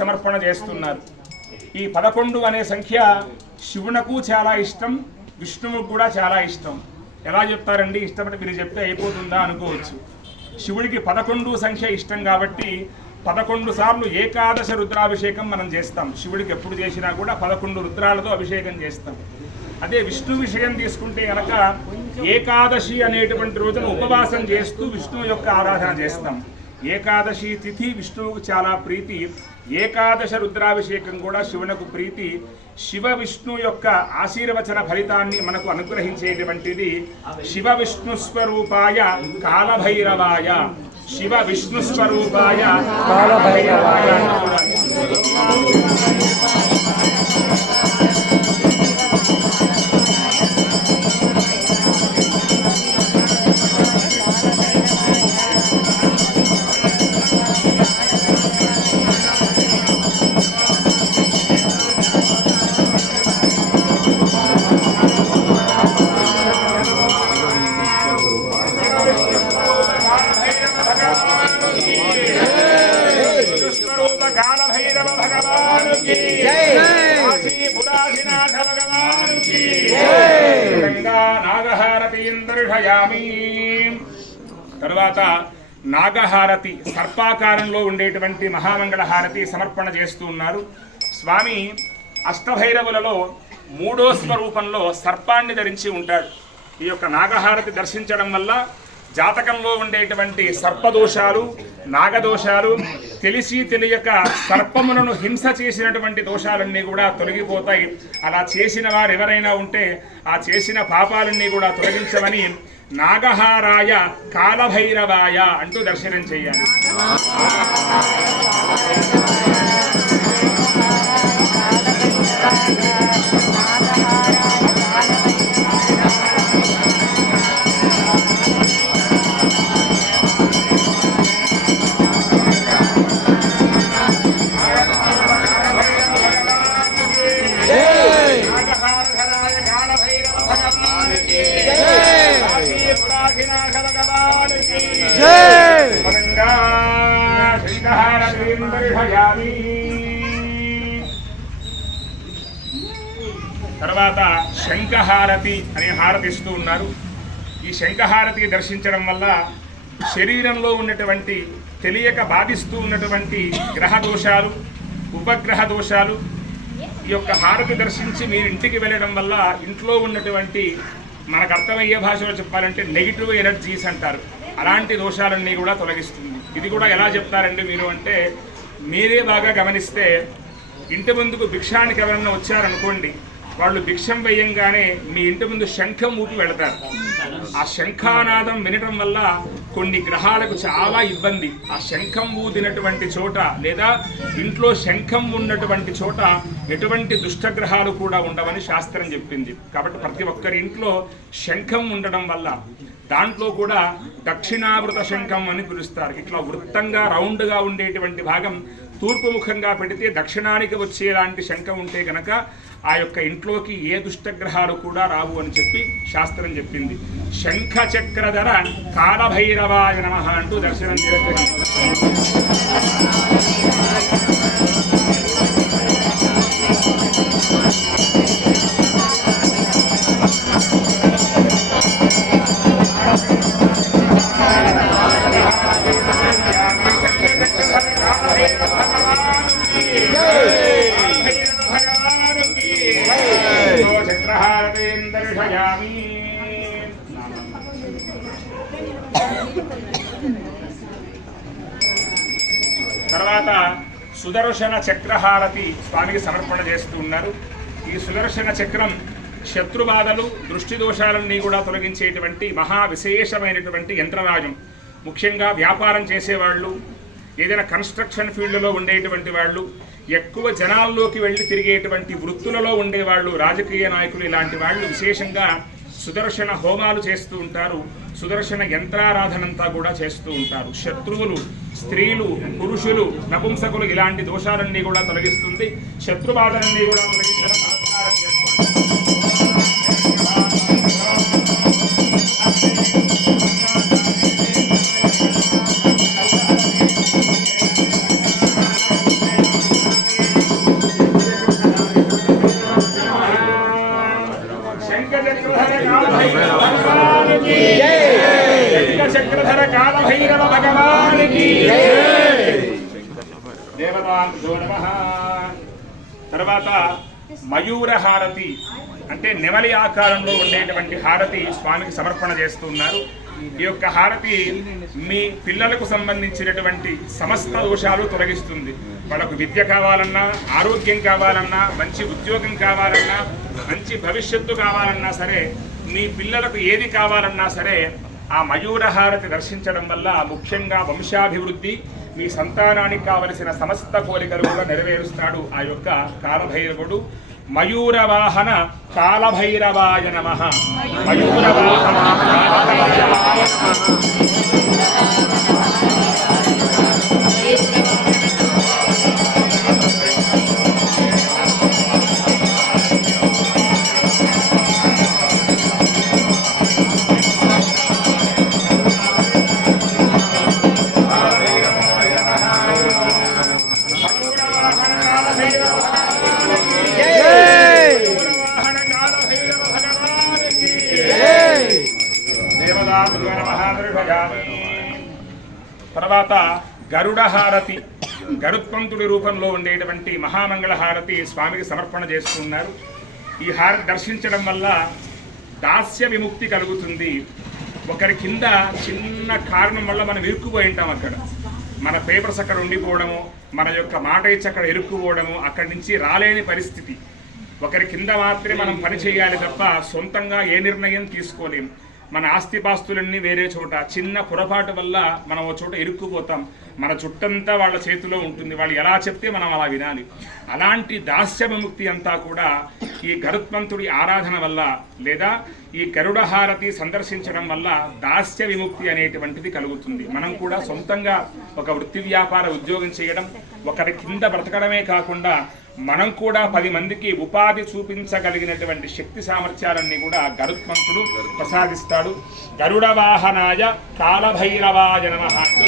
సమర్పణ చేస్తున్నారు. ఈ 11 అనే సంఖ్య శివునకు చాలా ఇష్టం, విష్ణువుకు కూడా చాలా ఇష్టం. ఎలా చెప్తారండి, ఇష్టపడి మీరు చెప్తే అయిపోతుందా అనుకోవచ్చు. శివుడికి 11 సంఖ్య ఇష్టం కాబట్టి 11 సార్లు ఏకాదశ రుద్రాభిషేకం మనం చేస్తాం. శివుడికి ఎప్పుడు చేసినా కూడా 11 రుద్రాలతో అభిషేకం చేస్తాం. అదే విష్ణు విషయం తీసుకుంటే కనుక ఏకాదశి అనేటువంటి రోజున ఉపవాసం చేస్తూ విష్ణువు యొక్క ఆరాధన చేస్తాం. ఏకాదశి తిథి విష్ణువుకు చాలా ప్రీతి. ఏకాదశ రుద్రాభిషేకం కూడా శివునకు ప్రీతి. శివ విష్ణు యొక్క ఆశీర్వచన ఫలితాన్ని మనకు అనుగ్రహించేటువంటిది శివ విష్ణు స్వరూపాయ కాలభైరవాయ. శివ విష్ణు స్వరూపాయ కాలభైరవాయ. తర్వాత నాగహారతి, సర్పాకారంలో ఉండేటువంటి మహామంగళ హారతి సమర్పణ చేస్తూ ఉన్నారు. స్వామి అష్టభైరవులలో 3వ స్వరూపంలో సర్పాన్ని ధరించి ఉంటాడు. ఈ యొక్క నాగహారతి దర్శించడం వల్ల జాతకంలో ఉండేటువంటి సర్పదోషాలు, నాగదోషాలు, తెలిసి తెలియక సర్పములను హింస చేసినటువంటి దోషాలన్నీ కూడా తొలగిపోతాయి. అలా చేసిన వారు ఎవరైనా ఉంటే ఆ చేసిన పాపాలన్నీ కూడా తొలగించమని నాగహారాయ కాలభైరవాయ అంటూ దర్శనం చేయాలి. తర్వాత శంఖహారతి అనే హారతి ఇస్తూ ఉన్నారు. ఈ శంఖహారతి దర్శించడం వల్ల శరీరంలో ఉన్నటువంటి తెలియక బాధిస్తూ ఉన్నటువంటి గ్రహ దోషాలు, ఉపగ్రహ దోషాలు ఈ యొక్క హారతి దర్శించి మీరు ఇంటికి వెళ్ళడం వల్ల ఇంట్లో ఉన్నటువంటి, మనకు అర్థమయ్యే భాషలో చెప్పాలంటే నెగిటివ్ ఎనర్జీస్ అంటారు, అలాంటి దోషాలన్నీ కూడా తొలగిస్తుంది. ఇది కూడా ఎలా చెప్తారండి మీరు అంటే, మీరే బాగా గమనిస్తే ఇంటి ముందుకు భిక్షానికి ఎవరన్నా వచ్చారనుకోండి, వాళ్ళు భిక్షం వేయంగానే మీ ఇంటి ముందు శంఖం ఊపి వెళతారు. ఆ శంఖానాదం వినటం వల్ల కొన్ని గ్రహాలకు చాలా ఇబ్బంది. ఆ శంఖం ఊదినటువంటి చోట లేదా ఇంట్లో శంఖం ఉన్నటువంటి చోట ఎటువంటి దుష్టగ్రహాలు కూడా ఉండవని శాస్త్రం చెప్పింది. కాబట్టి ప్రతి ఒక్కరి ఇంట్లో శంఖం ఉండడం వల్ల, దాంట్లో కూడా దక్షిణావృత శంఖం అని పిలుస్తారు. ఇట్లా వృత్తంగా రౌండ్గా ఉండేటువంటి భాగం తూర్పు ముఖంగా పెడితే దక్షిణానికి వచ్చేలాంటి శంఖం ఉంటే కనుక ఆ యొక్క ఇంట్లోకి ఏ దుష్టగ్రహాలు కూడా రావు అని చెప్పి శాస్త్రం చెప్పింది. శంఖ చక్రధర కాలభైరవాయ నమః అంటూ దర్శనం చేస్తారు. తర్వాత సుదర్శన చక్రహారతి స్వామికి సమర్పణ చేస్తూ ఉన్నారు. ఈ సుదర్శన చక్రం శత్రుబాధలు, దృష్టి దోషాలన్నీ కూడా తొలగించేటువంటి మహా విశేషమైనటువంటి యంత్రరాజం. ముఖ్యంగా వ్యాపారం చేసేవాళ్ళు, ఏదైనా కన్స్ట్రక్షన్ ఫీల్డ్లో ఉండేటువంటి వాళ్ళు, ఎక్కువ జనాల్లోకి వెళ్ళి తిరిగేటువంటి వృత్తులలో ఉండేవాళ్ళు, రాజకీయ నాయకులు, ఇలాంటి వాళ్ళు విశేషంగా సుదర్శన హోమాలు చేస్తూ ఉంటారు. సుదర్శన యంత్రారాధనంతా కూడా చేస్తూ ఉంటారు. శత్రువులు, స్త్రీలు, పురుషులు, నపుంసకులు ఇలాంటి దోషాలన్నీ కూడా తొలగిస్తుంది. శత్రుబాధలన్నీ కూడా తొలగించడం నమస్కారం చేసుకోండి. దేవతాభ్యో నమః. తర్వాత మయూర హారతి అంటే నెమలి ఆకారంలో ఉండేటువంటి హారతి స్వామికి సమర్పణ చేస్తున్నారు. ఈ యొక్క హారతి మీ పిల్లలకు సంబంధించినటువంటి సమస్త దోషాలు తొలగిస్తుంది. వాళ్ళకు విద్య కావాలన్నా, ఆరోగ్యం కావాలన్నా, మంచి ఉద్యోగం కావాలన్నా, మంచి భవిష్యత్తు కావాలన్నా సరే, మీ పిల్లలకు ఏది కావాలన్నా సరే ఆ మయూర హారతి దర్శించడం వల్ల ముఖ్యంగా వంశాభివృద్ధి, మీ సంతానానికి కావలసిన సమస్త కోరికలు కూడా నెరవేరుస్తాడు ఆ యొక్క కాలభైరవుడు. మయూరవాహన కాలభైరవాయ నమః. మయూరవాహన కాలభైరవాయ తర్వాత గరుడ హారతి, గరుత్మంతుడి రూపంలో ఉండేటువంటి మహామంగళ హారతి స్వామికి సమర్పణ చేస్తున్నారు. ఈ హారతి దర్శించడం వల్ల దాస్య విముక్తి కలుగుతుంది. ఒకరి కింద చిన్న కారణం వల్ల మనం ఇరుక్కుపోయి ఉంటాం. అక్కడ మన పేపర్స్ అక్కడ ఉండిపోవడము, మన యొక్క మాట ఇచ్చి అక్కడ ఇరుక్కుపోవడము, అక్కడి నుంచి రాలేని పరిస్థితి. ఒకరి కింద మాత్రమే మనం పని చేయాలి తప్ప సొంతంగా ఏ నిర్ణయం తీసుకోలేము. మన ఆస్తిపాస్తులన్నీ వేరే చోట, చిన్న పొరపాటు వల్ల మనం ఒక చోట ఇరుక్కుపోతాం. మన చుట్టంతా వాళ్ళ చేతిలో ఉంటుంది, వాళ్ళు ఎలా చెప్తే మనం అలా వినాలి. అలాంటి దాస్య విముక్తి అంతా కూడా ఈ గరుత్మంతుడి ఆరాధన వల్ల లేదా ఈ గరుడ హారతి సందర్శించడం వల్ల దాస్య విముక్తి అనేటువంటిది కలుగుతుంది. మనం కూడా సొంతంగా ఒక వృత్తి వ్యాపార ఉద్యోగం చేయడం, ఒకరి కింద బ్రతకడమే కాకుండా మనం కూడా 10 మందికి ఉపాధి చూపించగలిగినటువంటి శక్తి సామర్థ్యాలన్నీ కూడా గరుత్మంతుడు ప్రసాదిస్తాడు. గరుడ వాహనాయ కాలభైరవాయ నమః అంటూ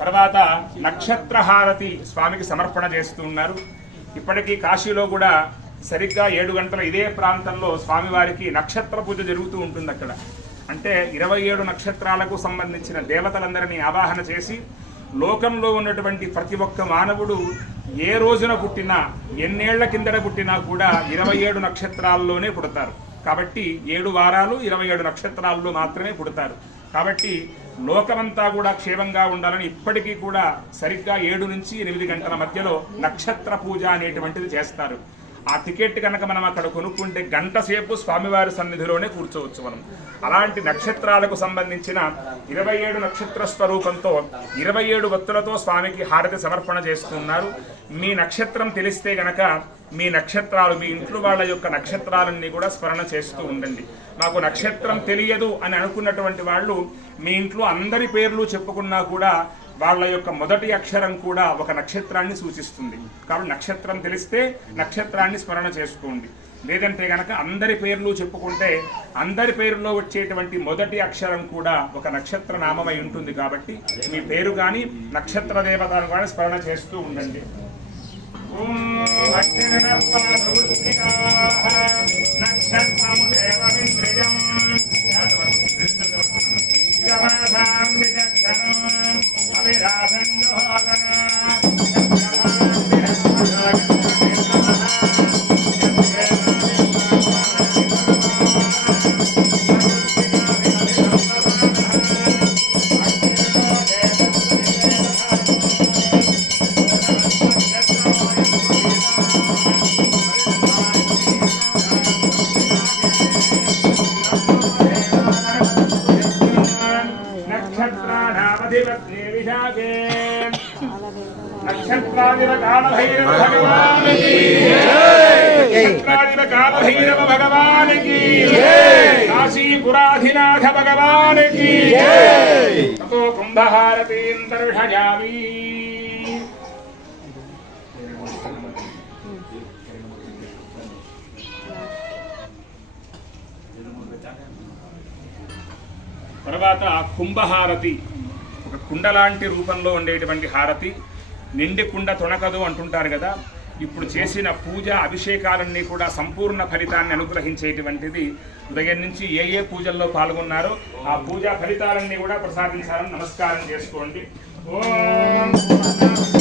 తర్వాత నక్షత్రహారతి స్వామికి సమర్పణ చేస్తున్నారు. ఇప్పటికీ కాశీలో కూడా సరిగ్గా 7 గంటల ఇదే ప్రాంతంలో స్వామివారికి నక్షత్ర పూజ జరుగుతూ ఉంటుంది. అక్కడ అంటే 27 నక్షత్రాలకు సంబంధించిన దేవతలందరినీ ఆవాహన చేసి లోకంలో ఉన్నటువంటి ప్రతి ఒక్క మానవుడు ఏ రోజున పుట్టినా, ఎన్నేళ్ల కిందట పుట్టినా కూడా 27 నక్షత్రాల్లోనే పుడతారు. కాబట్టి 7 వారాలు 27 నక్షత్రాల్లో మాత్రమే పుడతారు. కాబట్టి లోకమంతా కూడా క్షేమంగా ఉండాలని ఇప్పటికీ కూడా సరిగ్గా 7 నుంచి 8 గంటల మధ్యలో నక్షత్ర పూజ అనేటువంటిది చేస్తారు. ఆ టికెట్ కనుక మనం అక్కడ కొనుక్కుంటే గంట సేపు స్వామివారి సన్నిధిలోనే కూర్చోవచ్చు మనం. అలాంటి నక్షత్రాలకు సంబంధించిన 27 నక్షత్ర స్వరూపంతో 27 భక్తులతో స్వామికి హారతి సమర్పణ చేస్తున్నారు. మీ నక్షత్రం తెలిస్తే గనక మీ నక్షత్రాలు, మీ ఇంట్లో వాళ్ళ యొక్క నక్షత్రాలన్నీ కూడా స్మరణ చేస్తూ ఉండండి. మాకు నక్షత్రం తెలియదు అని అనుకున్నటువంటి వాళ్ళు మీ ఇంట్లో అందరి పేర్లు చెప్పుకున్నా కూడా వాళ్ళ యొక్క మొదటి అక్షరం కూడా ఒక నక్షత్రాన్ని సూచిస్తుంది. కాబట్టి నక్షత్రం తెలిస్తే నక్షత్రాన్ని స్మరణ చేసుకోండి. లేదంటే గనక అందరి పేర్లు చెప్పుకుంటే అందరి పేరులో వచ్చేటువంటి మొదటి అక్షరం కూడా ఒక నక్షత్ర నామమై ఉంటుంది. కాబట్టి మీ పేరు కానీ నక్షత్ర దేవతను కానీ స్మరణ చేస్తూ ఉండండి. నక్షత్రాధిప కాలభైరవ భగవానికి నక్షత్రాధిప కాలభైరవ భగవానికి కాశీపురాధినాథ భగవానికి తతో కుంభహారతీం దర్శయామి. తర్వాత కుంభహారతి, ఒక కుండ లాంటి రూపంలో ఉండేటువంటి హారతి. నిండి కుండ తొణకదు అంటుంటారు కదా. ఇప్పుడు చేసిన పూజ అభిషేకాలన్నీ కూడా సంపూర్ణ ఫలితాన్ని అనుగ్రహించేటువంటిది. ఉదయం నుంచి ఏ పూజల్లో పాల్గొన్నారో ఆ పూజా ఫలితాలన్నీ కూడా ప్రసాదించాలని నమస్కారం చేసుకోండి. ఓం